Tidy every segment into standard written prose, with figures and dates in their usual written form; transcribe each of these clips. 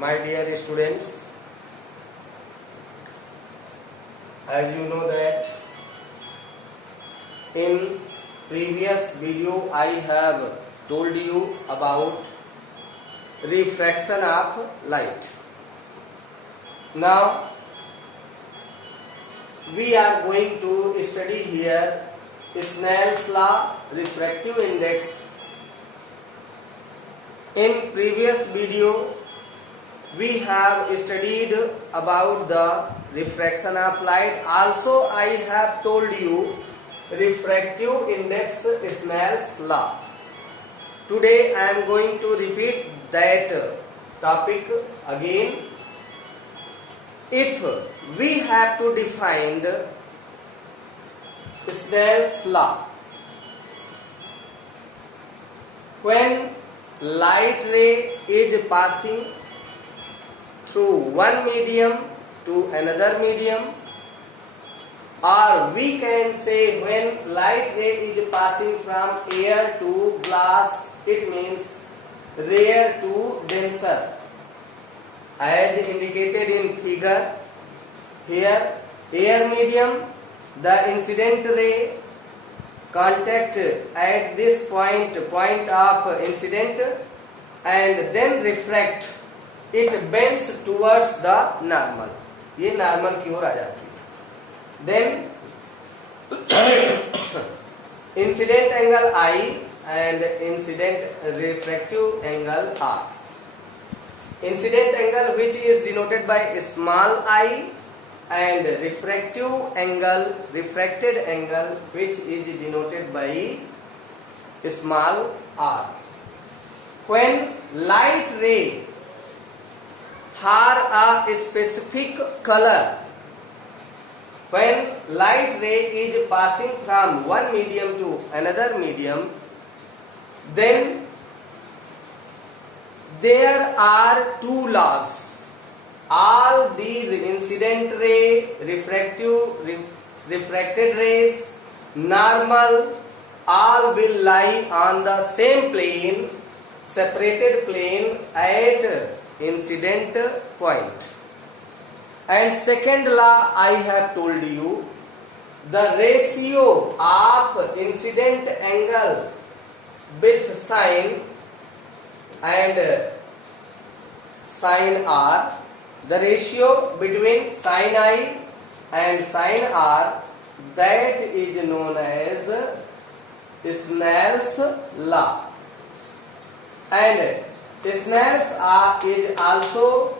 My dear students, as you know that in previous video I have told you about refraction of light. Now we are going to study here Snell's law, refractive index. In previous video we have studied about the refraction of light. Also I have told you refractive index Snell's law. Today I am going to repeat that topic again. If we have to define Snell's law, when light ray is passing through one medium to another medium, or we can say when light ray is passing from air to glass, it means rare to denser, as indicated in figure. Here air medium, the incident ray contact at this point of incident and then refract, it bends towards the normal, ये normal की ओर आ जाती है. Then incident angle I and incident refractive angle R. Incident angle which is denoted by small I, and refracted angle which is denoted by small r. When light ray have a specific color, when light ray is passing from one medium to another medium, then there are two laws. All these incident ray, refracted rays, normal, all will lie on the same plane, separated plane at incident point. And second law I have told you, the ratio of incident angle with sine and sine r, the ratio between sine I and sine r, that is known as Snell's law. And Snell's law is also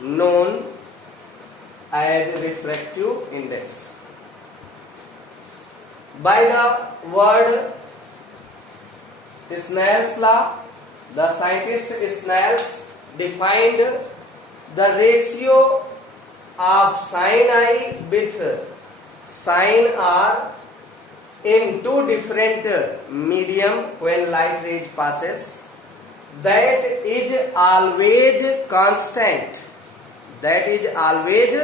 known as refractive index. By the word Snell's law, the scientist Snell's defined the ratio of sine I with sine r in two different medium when light ray passes, that is always constant. That is always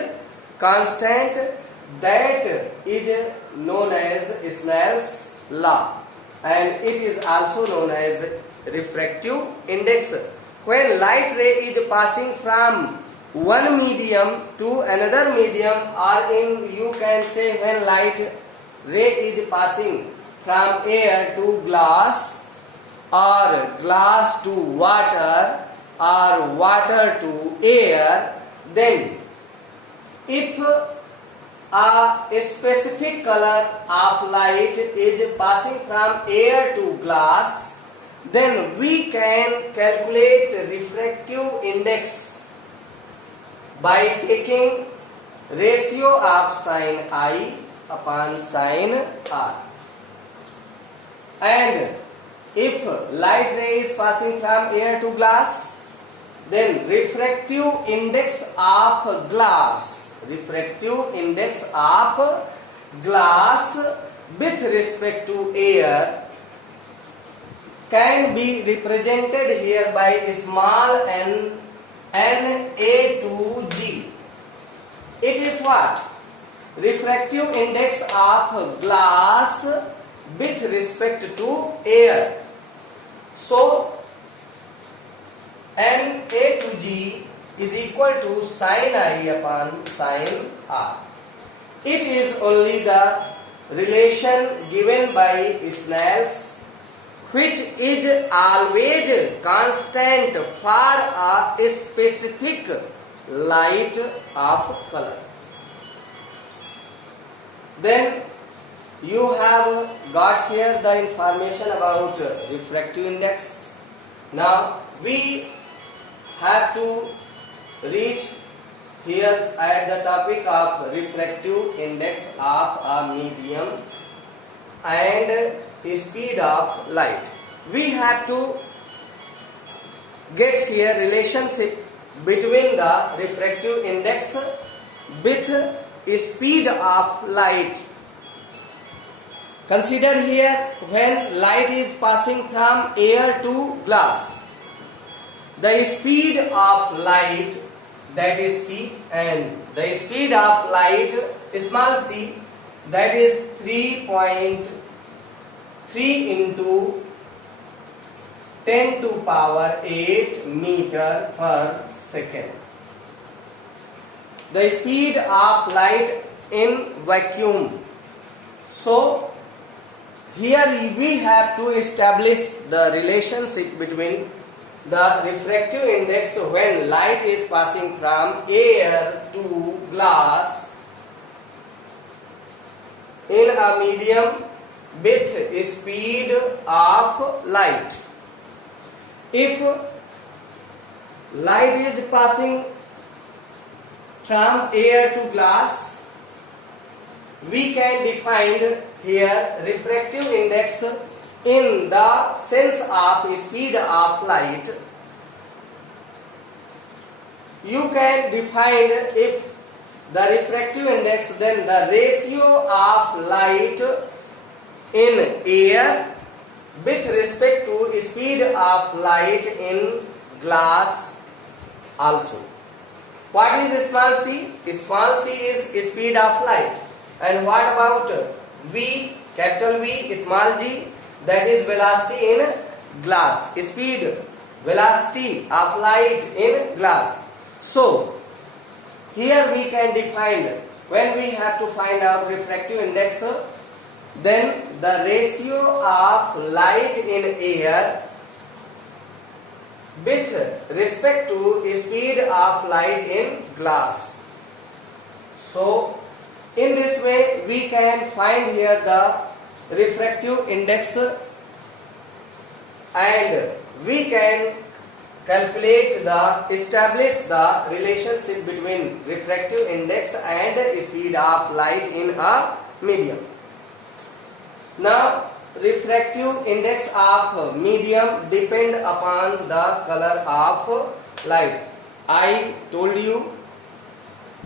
constant. That is known as Snell's law, and it is also known as refractive index. When light ray is passing from one medium to another medium, or in you can say when light ray is passing from air to glass, or glass to water, or water to air, then if a specific color of light is passing from air to glass, then we can calculate refractive index by taking ratio of sine I upon sine r. And if light ray is passing from air to glass, then refractive index of glass with respect to air can be represented here by small n a to g. It is what? Refractive index of glass with respect to air. So n a to g is equal to sin I upon sin r. It is only the relation given by Snell's, which is always constant for a specific light of color. Then you have got here the information about refractive index. Now we have to reach here at the topic of refractive index of a medium and speed of light. We have to get here relationship between the refractive index with speed of light. Consider here when light is passing from air to glass, the speed of light, that is c, and the speed of light small c, that is 3.3 into 10 to power 8 meter per second. The speed of light in vacuum. So here we have to establish the relationship between the refractive index when light is passing from air to glass in a medium with speed of light. If light is passing from air to glass, we can define here refractive index in the sense of speed of light. You can define if the refractive index, then the ratio of light in air with respect to speed of light in glass also. What is small c? Small c is speed of light. And what about v, capital V, small g? That is velocity in glass. Speed, velocity of light in glass. So here we can define, when we have to find out refractive index, then the ratio of light in air with respect to speed of light in glass. So in this way we can find here the refractive index and we can establish the relationship between refractive index and speed of light in a medium. Now refractive index of medium depend upon the color of light. I told you,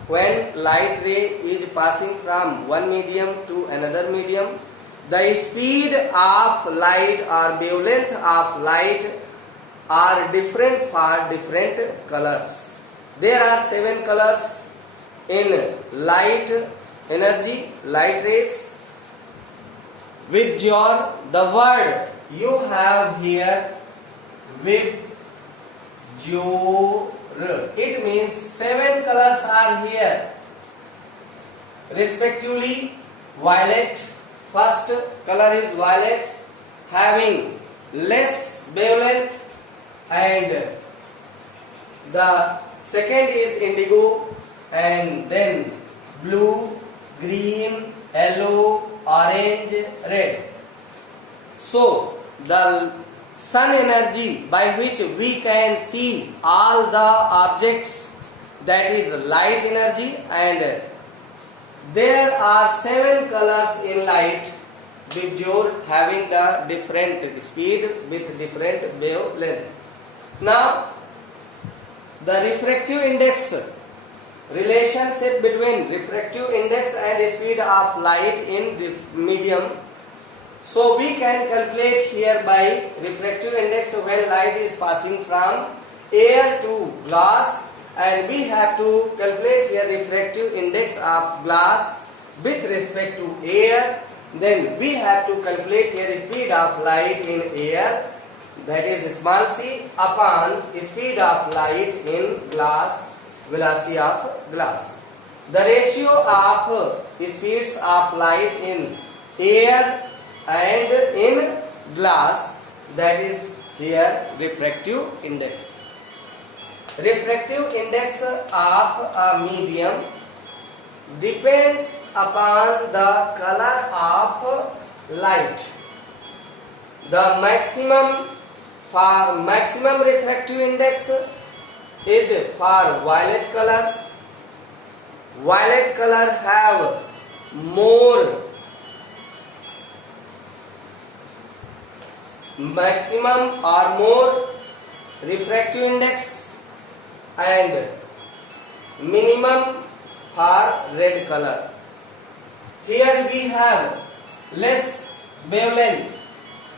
when light ray is passing from one medium to another medium, the speed of light or wavelength of light are different for different colors. There are 7 colors in light energy, light rays. With your, the word you have here, with your, it means 7 colors are here, respectively violet. First color is violet, having less wavelength, and the second is indigo, and then blue, green, yellow, orange, red. So the sun energy by which we can see all the objects, that is light energy, and there are 7 colors in light, with your having the different speed with different wavelength. Now the refractive index, relationship between refractive index and speed of light in the medium. So we can calculate here by refractive index when light is passing from air to glass, and we have to calculate here refractive index of glass with respect to air. Then we have to calculate here speed of light in air that is small c upon speed of light in glass, velocity of glass. The ratio of speeds of light in air and in glass, that is here refractive index. Refractive index of a medium depends upon the color of light. The maximum refractive index is for violet color. Violet color have more maximum or more refractive index and minimum for red color. Here we have less wavelength.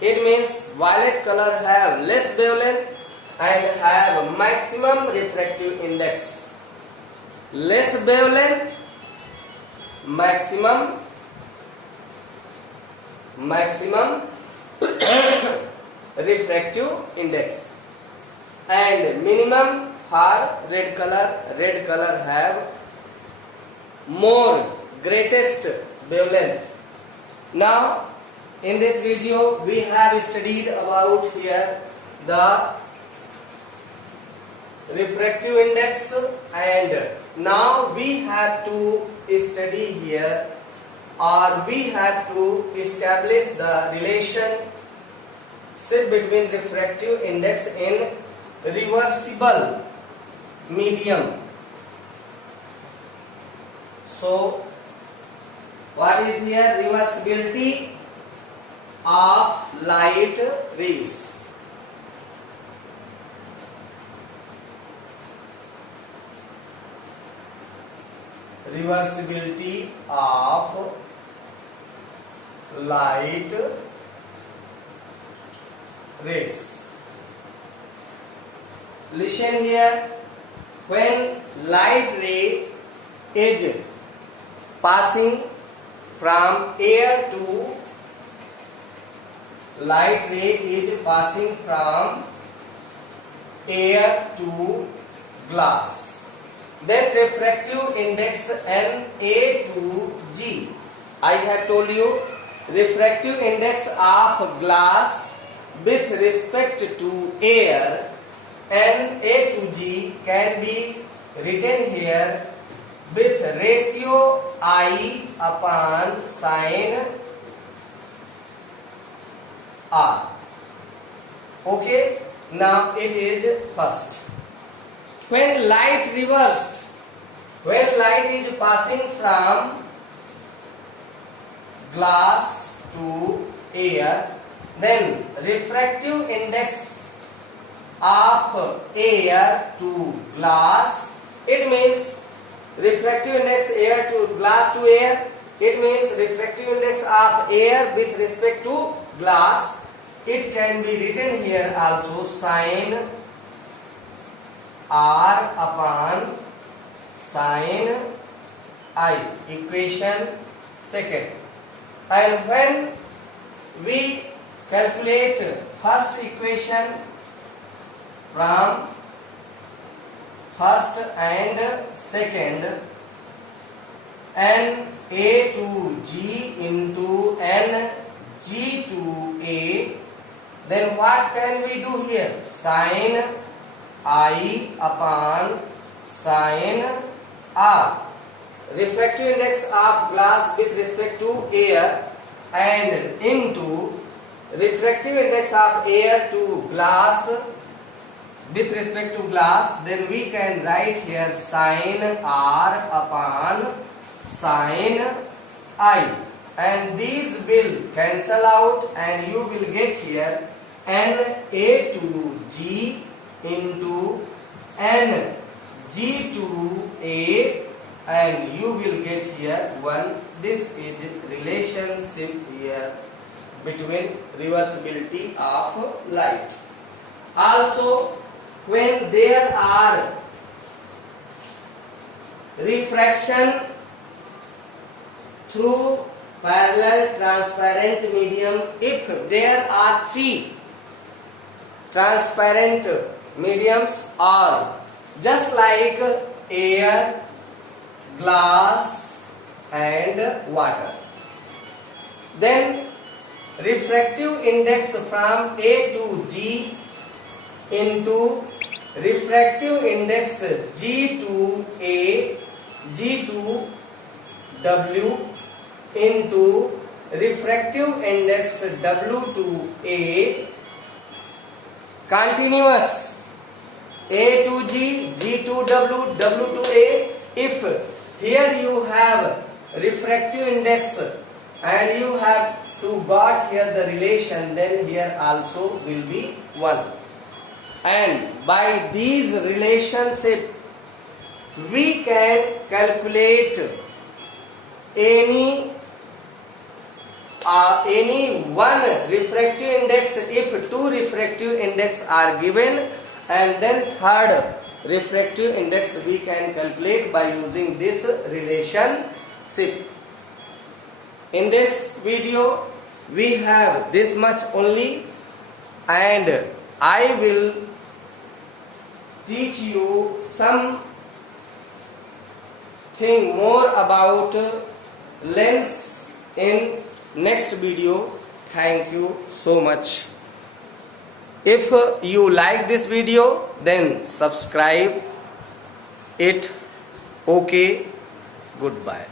It means violet color have less wavelength and have maximum refractive index. Less wavelength, maximum refractive index, and minimum for red color have more greatest wavelength. Now in this video we have studied about here the refractive index, and now we have to study here, or we have to establish the relationship between refractive index in reversible medium. So what is here? Reversibility of light rays. Reversibility of light rays. Listen here. When light ray is passing from air to glass, then refractive index Na to G. I have told you refractive index of glass with respect to air Na to G can be written here with ratio I upon sin R. Okay, now it is first. When light reversed, when light is passing from glass to air, then refractive index of air to glass, it means refractive index air to glass to air, it means refractive index of air with respect to glass. It can be written here also sin R upon sin I, equation second. And when we calculate first equation from first and second, n A to G into n G to A, then what can we do here? Sin I upon sin R. Refractive index of glass with respect to air and into refractive index of air to glass with respect to glass, then we can write here sin R upon sin I, and these will cancel out and you will get here n A to G into n G to A, and you will get here 1. This is relationship here between reversibility of light. Also, when there are refraction through parallel transparent medium, if there are 3 transparent mediums are just like air, glass and water. Then refractive index from A to G into refractive index G to A, G to W into refractive index W to A, continuous A to G, G to W, W to A. If here you have refractive index and you have to got here the relation, then here also will be 1. And by these relationship we can calculate any one refractive index if two refractive index are given, and then third refractive index we can calculate by using this relationship. In this video we have this much only, and I will teach you some thing more about lens in next video. Thank you so much. If you like this video, then subscribe it. Okay, goodbye.